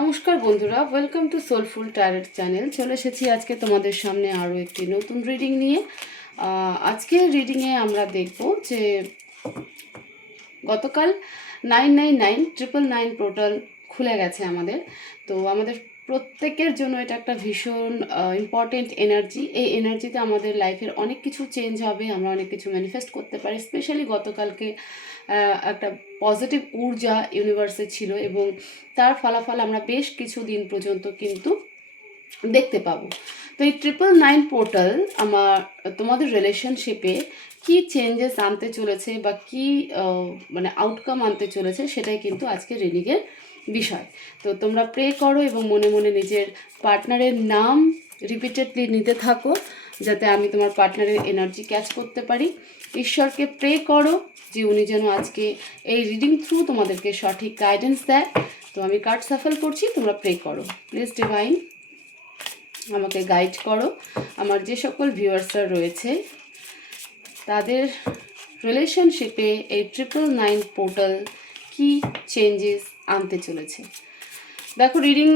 নমস্কার বন্ধুরা, welcome to soulful tarot channel. চলে এসেছি আজকে তোমাদের সামনে আরও একটি নতুন রিডিং নিয়ে। আজকের রিডিংয়ে আমরা দেখব যে গতকাল 999 পোর্টাল খুলে গেছে আমাদের। তো আমাদের প্রত্যেকের জন্য এটা একটা ভীষণ ইম্পর্টেন্ট এনার্জি। এই এনার্জিতে আমাদের লাইফের অনেক কিছু চেঞ্জ হবে, আমরা অনেক কিছু ম্যানিফেস্ট করতে পারি। স্পেশালি গতকালকে একটা পজিটিভ ঊর্জা ইউনিভার্সে ছিল এবং তার ফলাফল আমরা বেশ কিছু দিন পর্যন্ত কিন্তু দেখতে পাবো। তো এই 999 পোর্টাল তোমাদের রিলেশনশিপে কি চেঞ্জেস আনতে চলেছে বা কি মানে আউটকাম আনতে চলেছে, সেটাই কিন্তু আজকে রিডিংয়ের বিষয়। তো তোমরা প্রে করো এবং মনে মনে নিজের পার্টনারের নাম রিপিটেডলি নিতে থাকো, যাতে আমি তোমার পার্টনারের এনার্জি ক্যাচ করতে পারি। ঈশ্বরকে প্রে করো যে উনি যেন আজকে এই রিডিং থ্রু তোমাদেরকে সঠিক গাইডেন্স দেয়। তো আমি কার্ড সাফল করছি, তোমরা প্রে করো। প্লিজ ডিভাইন আমাকে গাইড করো। আমার যে সকল ভিউয়ার্সরা রয়েছে তাদের রিলেশনশিপে এই 999 পোর্টাল কি চেঞ্জেস আনতে চলেছে। দেখো, রিডিং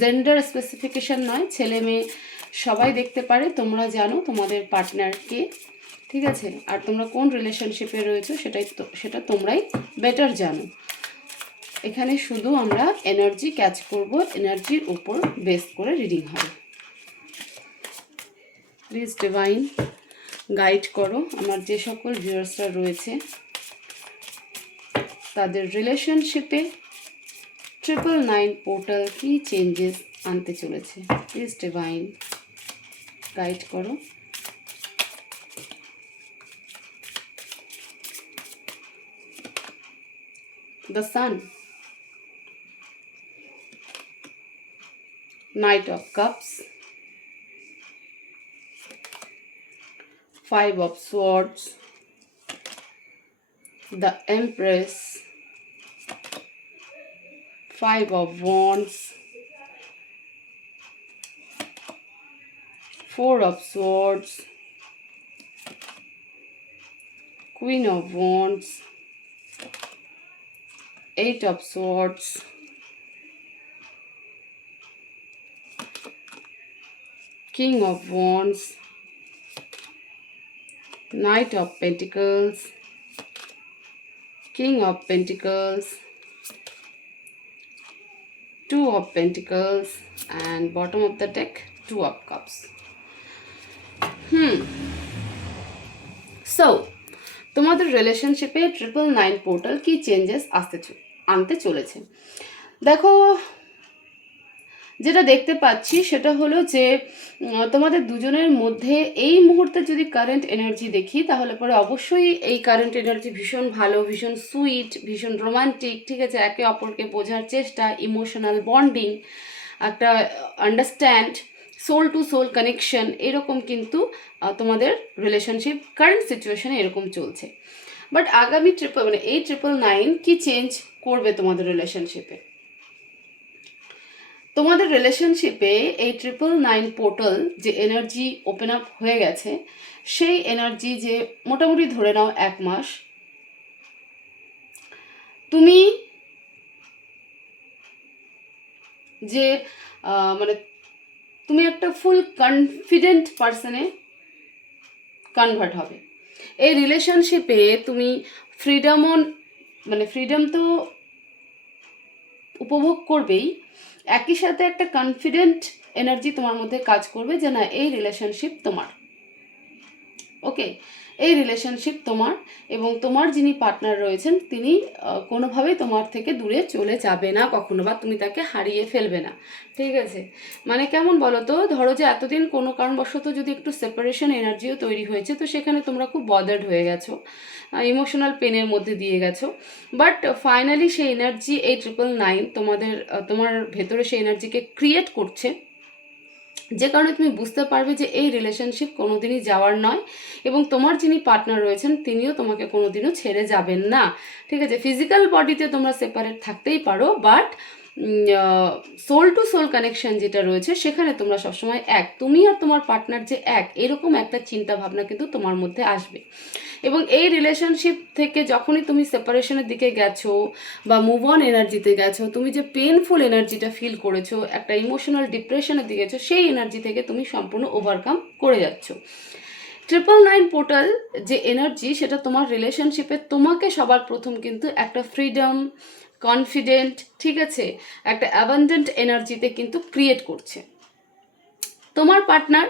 জেন্ডার স্পেসিফিকেশন নয়, ছেলে মেয়ে সবাই দেখতে পারে। তোমরা জানো তোমাদের পার্টনারকে, ঠিক আছে, আর তোমরা কোন রিলেশনশিপে রয়েছো সেটা তোমরাই বেটার জানো। এখানে শুধু আমরা এনার্জি ক্যাচ করব, এনার্জির উপর বেস করে রিডিং হবে। প্লিজ ডিভাইন গাইড করো আমার যে সকল ভিউয়ার্সরা রয়েছে তাদের রিলেশনশিপে 999 পোর্টাল কি চেঞ্জেস আনতে চলেছে। প্লিজ ডিভাইন গাইড করো। The sun, Knight of Cups, 5 of Swords, the Empress, 5 of Wands, 4 of Swords, Queen of Wands, 8 of Swords, King of Wands, Knight of Pentacles, King of Pentacles, 2 of Pentacles, and bottom of the deck 2 of Cups. So তোমাদের রিলেশনশিপে 999 portal কি changes আনতে চলেছে। দেখো, যেটা দেখতে পাচ্ছি সেটা হলো যে তোমাদের দুজনের মধ্যে এই মুহূর্তে যদি কারেন্ট এনার্জি দেখি, তাহলে পরে অবশ্যই এই কারেন্ট এনার্জি ভীষণ ভালো, ভীষণ সুইট, ভীষণ রোমান্টিক, ঠিক আছে। একে অপরকে বোঝার চেষ্টা, ইমোশনাল বন্ডিং, একটা understand, soul to soul connection, এরকম কিন্তু তোমাদের রিলেশনশিপ কারেন্ট সিচুয়েশনে এরকম চলছে। বাট আগামী এই 999 কি চেঞ্জ করবে তোমাদের রিলেশনশিপে। তোমাদের রিলেশনশিপে এই 999 পোর্টাল যে এনার্জি ওপেন আপ হয়ে গেছে, সেই এনার্জি যে মোটামুটি ধরে নাও 1 মাস, তুমি যে মানে তুমি একটা ফুল কনফিডেন্ট পার্সনে কনভার্ট হবে। এই রিলেশনশিপে তুমি ফ্রিডম তো উপভোগ করবেই, একই সাথে একটা কনফিডেন্ট এনার্জি তোমার মধ্যে কাজ করবে যে না, এই রিলেশনশিপ তোমার, ওকে, এই রিলেশনশিপ তোমার, এবং তোমার যিনি পার্টনার রয়েছেন তিনি কোনোভাবেই তোমার থেকে দূরে চলে যাবে না কখনো, বা তুমি তাকে হারিয়ে ফেলবে না, ঠিক আছে। মানে কেমন বলো তো, ধরো যে এতদিন কোনো কারণবশত যদি একটু সেপারেশন এনার্জিও তৈরি হয়েছে, তো সেখানে তোমরা খুব বদার্ড হয়ে গেছো, ইমোশনাল পেনের মধ্যে দিয়ে গেছো। বাট ফাইনালি সেই এনার্জি এই 999 তোমার ভেতরে সেই এনার্জিকে ক্রিয়েট করছে, যে কারণে তুমি বুঝতে পারবে যে এই রিলেশনশিপ কোনোদিনই যাওয়ার নয়, এবং তোমার যিনি পার্টনার রয়েছেন তিনিও তোমাকে কোনোদিনও ছেড়ে যাবেন না, ঠিক আছে। ফিজিক্যাল বডিতে তোমরা সেপারেট থাকতেই পারো, but soul to soul connection যেটা রয়েছে সেখানে তোমরা সবসময় এক, তুমি আর তোমার পার্টনার যে এক, এরকম একটা চিন্তা ভাবনা কিন্তু তোমার মধ্যে আসবে। এবং এই রিলেশনশিপ থেকে যখনই তুমি সেপারেশনের দিকে গেছো বা মুভ অন এনার্জিতে গেছো, তুমি যে পেনফুল এনার্জিটা ফিল করেছো, একটা ইমোশনাল ডিপ্রেশনের দিকে গেছো, সেই এনার্জি থেকে তুমি সম্পূর্ণ ওভারকাম করে যাচ্ছ। 999 পোর্টাল যে এনার্জি, সেটা তোমার রিলেশনশিপে তোমাকে সবার প্রথম কিন্তু একটা ফ্রিডম, কনফিডেন্ট, ঠিক আছে, একটা অ্যাবান্ডেন্ট এনার্জিতে কিন্তু ক্রিয়েট করছে। তোমার পার্টনার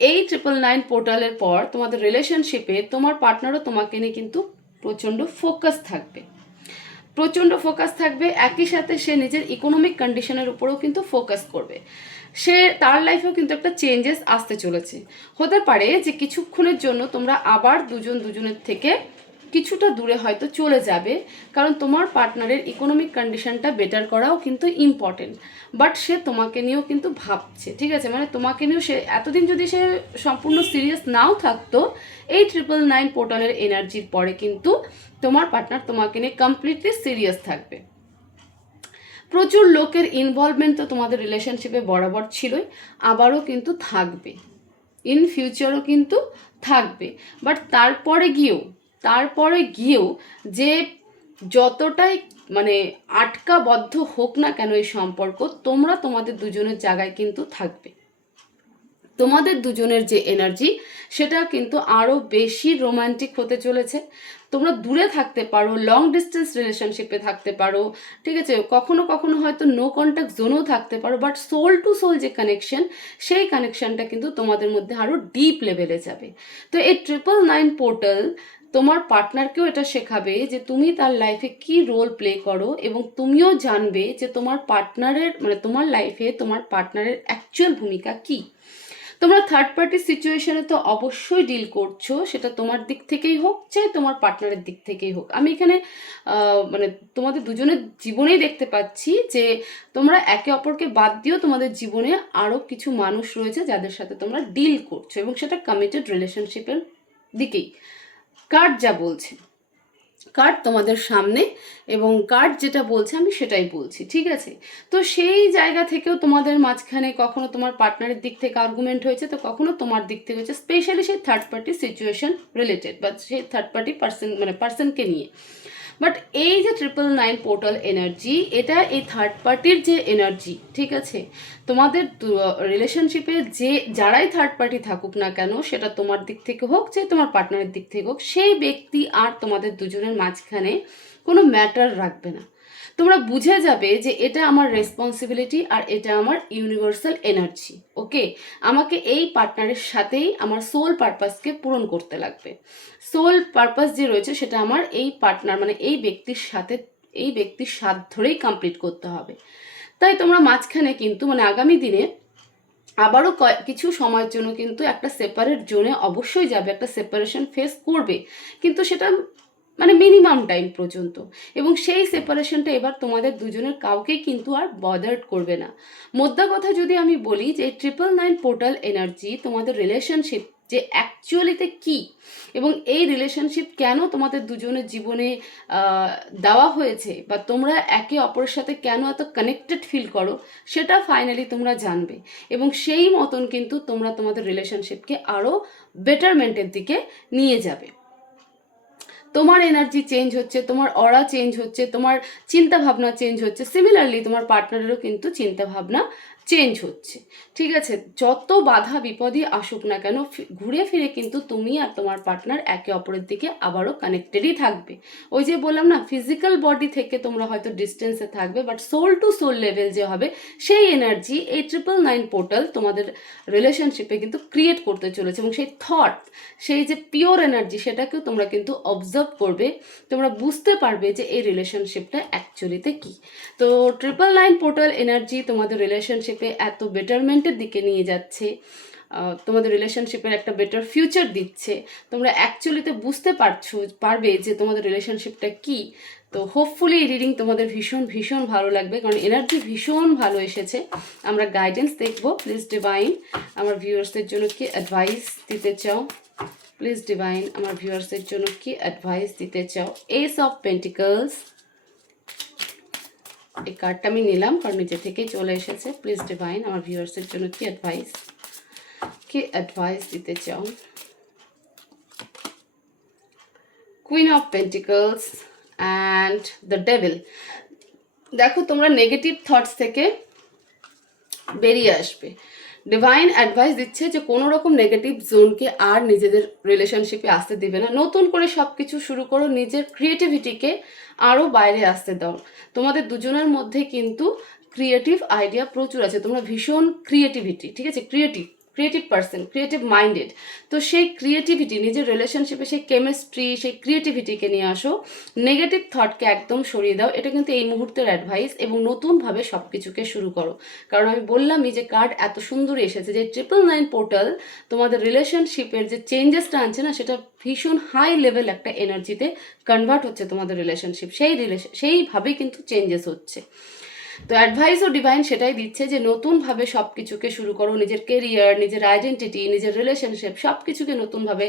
এই 999 পোর্টালের পর তোমাদের রিলেশনশিপে তোমার পার্টনারও তোমাকে নিয়ে কিন্তু প্রচণ্ড ফোকাস থাকবে। একই সাথে সে নিজের ইকোনমিক কন্ডিশনের উপরেও কিন্তু ফোকাস করবে। সে তার লাইফেও কিন্তু একটা চেঞ্জেস আসতে চলেছে। হতে পারে যে কিছুক্ষণের জন্য তোমরা আবার দুজনের থেকে কিছুটা দূরে হয়তো চলে যাবে, কারণ তোমার পার্টনারের ইকোনমিক কন্ডিশনটা বেটার করাও কিন্তু ইম্পর্টেন্ট। বাট সে তোমাকে নিয়েও কিন্তু ভাবছে, ঠিক আছে, মানে তোমাকে নিয়েও সে এতদিন যদি সে সম্পূর্ণ সিরিয়াস নাও থাকতো, এই 999 পোর্টালের এনার্জির পরে কিন্তু তোমার পার্টনার তোমাকে নিয়ে কমপ্লিটলি সিরিয়াস থাকবে। প্রচুর লোকের ইনভলভমেন্ট তো তোমাদের রিলেশনশিপে বরাবর ছিলই, আবারও কিন্তু থাকবে, ইন ফিউচারও কিন্তু থাকবে। বাট তারপরে গিয়েও যে যতটাই মানে আটকাবদ্ধ হোক না কেন এই সম্পর্ক, তোমরা তোমাদের দুজনের জায়গায় কিন্তু থাকবে। তোমাদের দুজনের যে এনার্জি, সেটা কিন্তু আরও বেশি রোমান্টিক হতে চলেছে। তোমরা দূরে থাকতে পারো, লং ডিস্টেন্স রিলেশনশিপে থাকতে পারো, ঠিক আছে, কখনো কখনো হয়তো নো কন্ট্যাক্ট জোনও থাকতে পারো, বাট সোল টু সোল যে কানেকশন, সেই কানেকশনটা কিন্তু তোমাদের মধ্যে আরও ডিপ লেভেলে যাবে। তো এই 999 পোর্টাল তোমার পার্টনারকেও এটা শেখাবে যে তুমি তার লাইফে কি রোল প্লে করো, এবং তুমিও জানবে যে তোমার পার্টনারের মানে তোমার লাইফে তোমার পার্টনারের অ্যাকচুয়াল ভূমিকা কী। তোমরা থার্ড পার্টি সিচুয়েশনে তো অবশ্যই ডিল করছো, সেটা তোমার দিক থেকেই হোক চাই তোমার পার্টনারের দিক থেকেই হোক। আমি এখানে মানে তোমাদের দুজনের জীবনেই দেখতে পাচ্ছি যে তোমরা একে অপরকে বাদ দিয়েও তোমাদের জীবনে আরও কিছু মানুষ রয়েছে যাদের সাথে তোমরা ডিল করছো, এবং সেটা কমিটেড রিলেশনশিপের দিকেই কার্ড যা বলছে। কার্ড তোমাদের সামনে, এবং কার্ড যেটা বলছে আমি সেটাই বলছি, ঠিক আছে। তো সেই জায়গা থেকেও তোমাদের মাঝখানে কখনো তোমার পার্টনারের দিক থেকে আর্গুমেন্ট হয়েছে, তো কখনো তোমার দিক থেকে হয়েছে, স্পেশালি সেই থার্ড পার্টি সিচুয়েশন রিলেটেড বা সেই থার্ড পার্টি পার্সনকে নিয়ে। বাট এই যে 999 পোর্টাল এনার্জি, এটা এই থার্ড পার্টির যে এনার্জি, ঠিক আছে, তোমাদের রিলেশনশিপে যে যারাই থার্ড পার্টি থাকুক না কেন, সেটা তোমার দিক থেকে হোক চাই তোমার পার্টনারের দিক থেকে হোক, সেই ব্যক্তি আর তোমাদের দুজনের মাঝখানে কোনো ম্যাটার রাখবে না। তোমরা বুঝে যাবে যে এটা আমার রেসপন্সিবিলিটি আর এটা আমার ইউনিভার্সাল এনার্জি। ওকে, আমাকে এই পার্টনারের সাথেই আমার সোল পারপাসকে পূরণ করতে লাগবে। সোল পারপাস যে রয়েছে সেটা আমার এই পার্টনার মানে এই ব্যক্তির সাথ ধরেই কমপ্লিট করতে হবে। তাই তোমরা মাঝখানে কিন্তু মানে আগামী দিনে আবারও কিছু সময়ের জন্য কিন্তু একটা সেপারেট জোনে অবশ্যই যাবে, একটা সেপারেশন ফেস করবে, কিন্তু সেটা মানে মিনিমাম টাইম পর্যন্ত। এবং সেই সেপারেশনটা এবার তোমাদের দুজনের কাউকেই কিন্তু আর বদার্ড করবে না। মোদ্দা কথা যদি আমি বলি যে 999 পোর্টাল এনার্জি তোমাদের রিলেশনশিপ যে অ্যাকচুয়ালিতে কি, এবং এই রিলেশনশিপ কেন তোমাদের দুজনের জীবনে দেওয়া হয়েছে, বা তোমরা একে অপরের সাথে কেন এত কানেক্টেড ফিল করো, সেটা ফাইনালি তোমরা জানবে। এবং সেই মতন কিন্তু তোমরা তোমাদের রিলেশনশিপকে আরও বেটারমেন্টের দিকে নিয়ে যাবে। তোমার এনার্জি চেঞ্জ হচ্ছে, তোমার অরা চেঞ্জ হচ্ছে, তোমার চিন্তা ভাবনা চেঞ্জ হচ্ছে, সিমিলারলি তোমার পার্টনারেরও কিন্তু চিন্তা ভাবনা চেঞ্জ হচ্ছে, ঠিক আছে। যত বাধা বিপদই আসুক না কেন, ঘুরে ফিরে কিন্তু তুমি আর তোমার পার্টনার একে অপরের দিকে আবারও কানেক্টেডই থাকবে। ওই যে বললাম না, ফিজিক্যাল বডি থেকে তোমরা হয়তো ডিস্টেন্সে থাকবে, but soul to soul level যে হবে, সেই এনার্জি এই 999 পোর্টাল তোমাদের রিলেশনশিপে কিন্তু ক্রিয়েট করতে চলেছে। এবং সেই থট, সেই যে পিওর এনার্জি, সেটাকেও তোমরা কিন্তু অবজার্ভ করবে, তোমরা বুঝতে পারবে যে এই রিলেশনশিপটা অ্যাকচুয়ালিতে কী। তো 999 পোর্টাল এনার্জি তোমাদের রিলেশনশিপে এত বেটারমেন্টের দিকে নিয়ে যাচ্ছে, তোমাদের রিলেশনশিপের একটা বেটার ফিউচার দিচ্ছে, তোমরা অ্যাকচুয়ালিতে বুঝতে পারবে যে তোমাদের রিলেশনশিপটা কী। তো হোপফুলি এই রিডিং তোমাদের ভীষণ ভীষণ ভালো লাগবে, কারণ এনার্জি ভীষণ ভালো এসেছে। আমরা গাইডেন্স দেখবো। প্লিজ ডিভাইন আমার ভিউয়ার্সদের জন্য কি অ্যাডভাইস দিতে চাও? প্লিজ ডিভাইন আমার ভিউয়ার্সদের জন্য কি অ্যাডভাইস দিতে চাও? এস অফ পেন্টিকলস, এই কার্ডটা আমি নিলাম কারণ নিজে থেকেই চলে এসেছে। প্লিজ ডিভাইন আমার ভিউয়ার্সদের জন্য কি অ্যাডভাইস দিতে চাও? Queen of pentacles and the devil. দেখো তোমরা নেগেটিভ থটস থেকে বেরিয়ে আসবে। ডিভাইন অ্যাডভাইস দিচ্ছে যে কোনো রকম নেগেটিভ জোনকে আর নিজেদের রিলেশনশিপে আসতে দিবে না, নতুন করে সব কিছু শুরু করো, নিজের ক্রিয়েটিভিটিকে আরও বাইরে আসতে দাও। তোমাদের দুজনের মধ্যে কিন্তু ক্রিয়েটিভ আইডিয়া প্রচুর আছে, তোমরা ভীষণ ক্রিয়েটিভিটি, ঠিক আছে, ক্রিয়েটিভ পার্সন, ক্রিয়েটিভ মাইন্ডেড। তো সেই ক্রিয়েটিভিটি নিজের রিলেশনশিপে, সেই কেমিস্ট্রি, সেই ক্রিয়েটিভিটিকে নিয়ে আসো, নেগেটিভ থটকে একদম সরিয়ে দাও। এটা কিন্তু এই মুহূর্তের অ্যাডভাইস, এবং নতুনভাবে সব কিছুকে শুরু করো। কারণ আমি বললামই যে কার্ড এত সুন্দর এসেছে যে 999 পোর্টাল তোমাদের রিলেশনশিপের যে চেঞ্জেসটা আনছে না, সেটা ভীষণ হাই লেভেল একটা এনার্জিতে কনভার্ট হচ্ছে তোমাদের রিলেশনশিপ, সেইভাবেই কিন্তু চেঞ্জেস হচ্ছে। তো অ্যাডভাইস ও ডিভাইন সেটাই দিচ্ছে যে নতুনভাবে সব কিছুকে শুরু করো, নিজের কেরিয়ার, নিজের আইডেন্টিটি, নিজের রিলেশনশিপ সব কিছুকে নতুনভাবে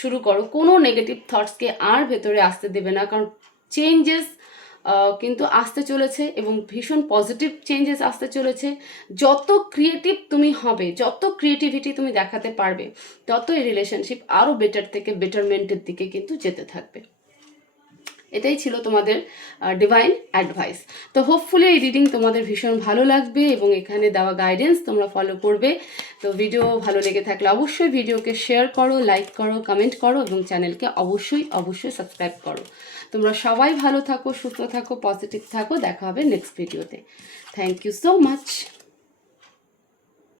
শুরু করো। কোনো নেগেটিভ থটসকে আর ভেতরে আসতে দেবে না, কারণ চেঞ্জেস কিন্তু আসতে চলেছে এবং ভীষণ পজিটিভ চেঞ্জেস আসতে চলেছে। যত ক্রিয়েটিভ তুমি হবে, যত ক্রিয়েটিভিটি তুমি দেখাতে পারবে, তত এই রিলেশনশিপ আরও বেটার থেকে বেটারমেন্টের দিকে কিন্তু যেতে থাকবে। এটাই ছিল তোমাদের ডিভাইন অ্যাডভাইস। তো হোপফুলি এই রিডিং তোমাদের ভীষণ ভালো লাগবে এবং এখানে দেওয়া গাইডেন্স তোমরা ফলো করবে। তো ভিডিও ভালো লেগে থাকলে অবশ্যই ভিডিওকে শেয়ার করো, লাইক করো, কমেন্ট করো এবং চ্যানেলকে অবশ্যই সাবস্ক্রাইব করো। তোমরা সবাই ভালো থাকো, সুস্থ থাকো, পজিটিভ থাকো। দেখা হবে নেক্সট ভিডিওতে। Thank you so much.